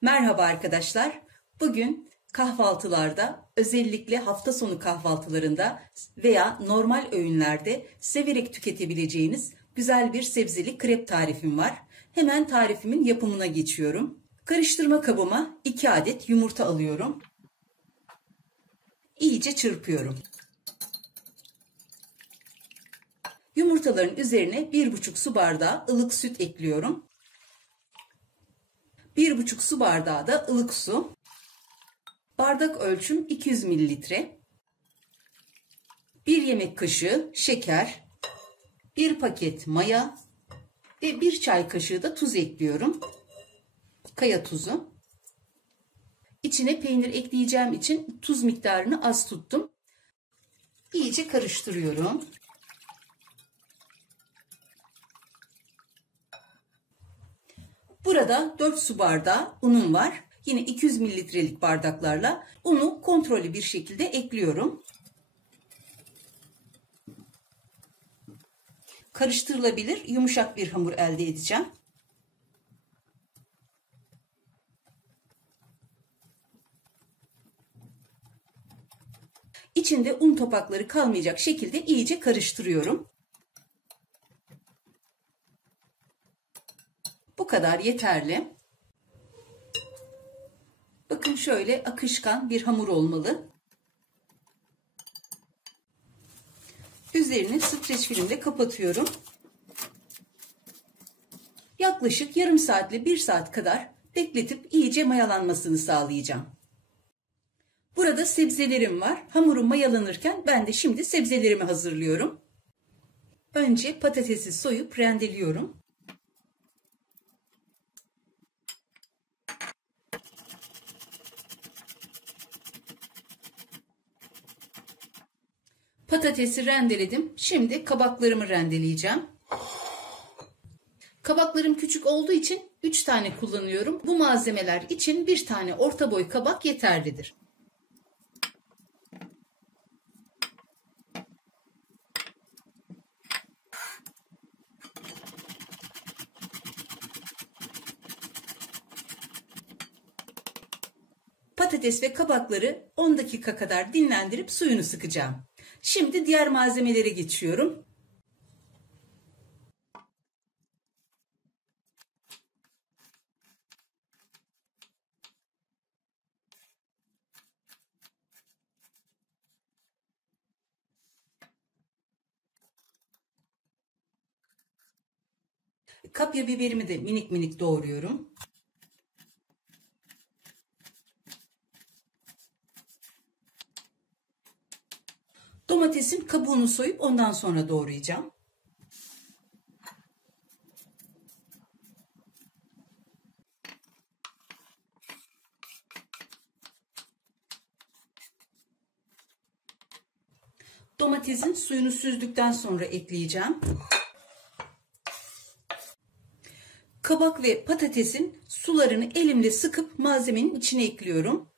Merhaba arkadaşlar. Bugün kahvaltılarda, özellikle hafta sonu kahvaltılarında veya normal öğünlerde severek tüketebileceğiniz güzel bir sebzeli krep tarifim var. Hemen tarifimin yapımına geçiyorum. Karıştırma kabıma 2 adet yumurta alıyorum. İyice çırpıyorum. Yumurtaların üzerine 1,5 su bardağı ılık süt ekliyorum. 1,5 su bardağı da ılık su. Bardak ölçüm 200 mililitre. 1 yemek kaşığı şeker, 1 paket maya ve 1 çay kaşığı da tuz ekliyorum. Kaya tuzu. İçine peynir ekleyeceğim için tuz miktarını az tuttum. İyice karıştırıyorum. Burada 4 su bardağı unum var. Yine 200 mililitrelik bardaklarla unu kontrollü bir şekilde ekliyorum. Karıştırılabilir yumuşak bir hamur elde edeceğim. İçinde un topakları kalmayacak şekilde iyice karıştırıyorum. Bu kadar yeterli. Bakın şöyle akışkan bir hamur olmalı. Üzerini streç filmle kapatıyorum. Yaklaşık yarım saatle 1 saat kadar bekletip iyice mayalanmasını sağlayacağım. Burada sebzelerim var. Hamurum mayalanırken ben de şimdi sebzelerimi hazırlıyorum. Önce patatesi soyup rendeliyorum. Patatesi rendeledim. Şimdi kabaklarımı rendeleyeceğim. Kabaklarım küçük olduğu için 3 tane kullanıyorum. Bu malzemeler için 1 tane orta boy kabak yeterlidir. Patates ve kabakları 10 dakika kadar dinlendirip suyunu sıkacağım. Şimdi diğer malzemelere geçiyorum. Kapya biberimi de minik minik doğruyorum. Domatesin kabuğunu soyup ondan sonra doğrayacağım. Domatesin suyunu süzdükten sonra ekleyeceğim. Kabak ve patatesin sularını elimle sıkıp malzemenin içine ekliyorum.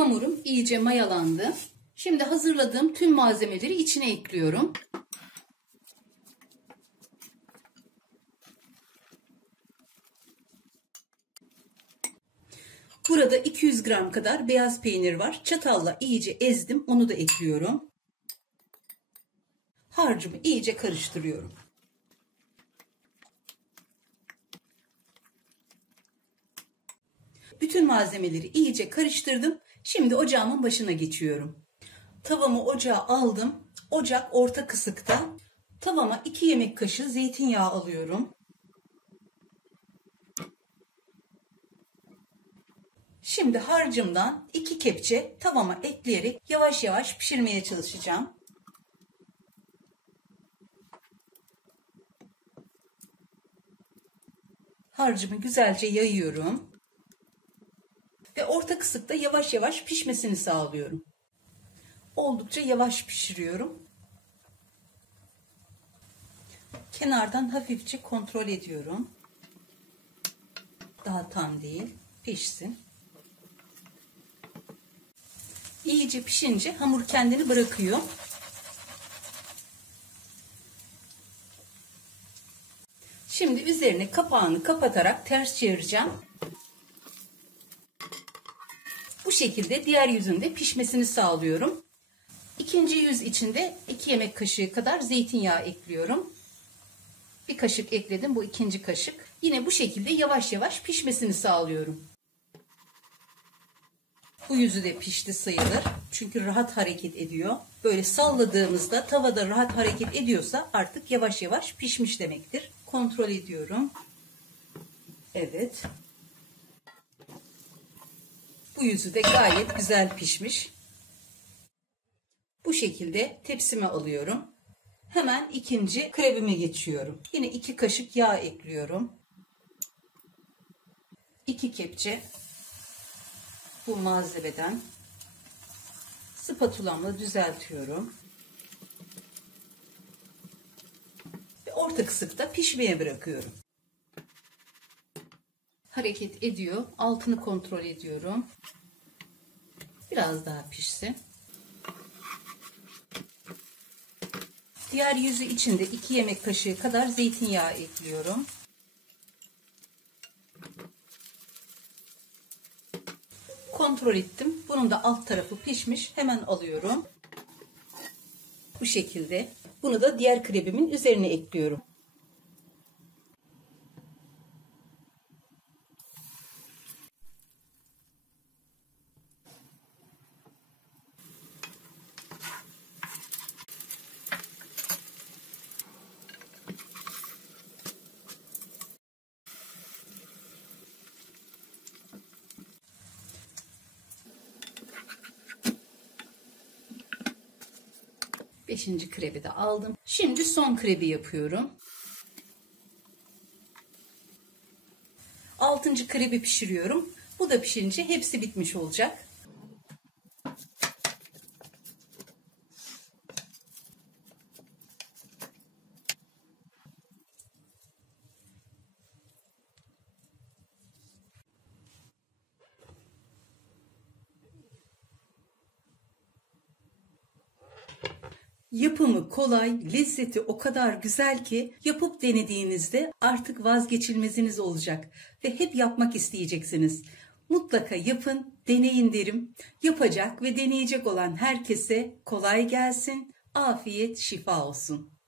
Hamurum iyice mayalandı. Şimdi hazırladığım tüm malzemeleri içine ekliyorum. Burada 200 gram kadar beyaz peynir var. Çatalla iyice ezdim. Onu da ekliyorum. Harcımı iyice karıştırıyorum. Bütün malzemeleri iyice karıştırdım. Şimdi ocağımın başına geçiyorum. Tavamı ocağa aldım. Ocak orta kısıkta. Tavama 2 yemek kaşığı zeytinyağı alıyorum. Şimdi harcımdan 2 kepçe tavama ekleyerek yavaş yavaş pişirmeye çalışacağım. Harcımı güzelce yayıyorum. Ve orta kısıkta yavaş yavaş pişmesini sağlıyorum. Oldukça yavaş pişiriyorum. Kenardan hafifçe kontrol ediyorum. Daha tam değil. Pişsin. İyice pişince hamur kendini bırakıyor. Şimdi üzerine kapağını kapatarak ters çevireceğim. Bu şekilde diğer yüzünde pişmesini sağlıyorum. İkinci yüz içinde 2 yemek kaşığı kadar zeytinyağı ekliyorum. Bir kaşık ekledim, bu ikinci kaşık. Yine bu şekilde yavaş yavaş pişmesini sağlıyorum. Bu yüzü de pişti sayılır. Çünkü rahat hareket ediyor. Böyle salladığımızda tavada rahat hareket ediyorsa artık yavaş yavaş pişmiş demektir. Kontrol ediyorum. Evet. Bu yüzü de gayet güzel pişmiş. Bu şekilde tepsime alıyorum. Hemen ikinci krebime geçiyorum. Yine 2 kaşık yağ ekliyorum. 2 kepçe bu malzemeden spatulamla düzeltiyorum. Ve orta kısıkta pişmeye bırakıyorum. Hareket ediyor. Altını kontrol ediyorum. Biraz daha pişsin. Diğer yüzü içinde 2 yemek kaşığı kadar zeytinyağı ekliyorum. Kontrol ettim. Bunun da alt tarafı pişmiş. Hemen alıyorum. Bu şekilde. Bunu da diğer krebimin üzerine ekliyorum. Beşinci krebi de aldım. Şimdi son krebi yapıyorum. 6. krebi pişiriyorum. Bu da pişirince hepsi bitmiş olacak. Yapımı kolay, lezzeti o kadar güzel ki yapıp denediğinizde artık vazgeçilmeziniz olacak ve hep yapmak isteyeceksiniz. Mutlaka yapın, deneyin derim. Yapacak ve deneyecek olan herkese kolay gelsin, afiyet, şifa olsun.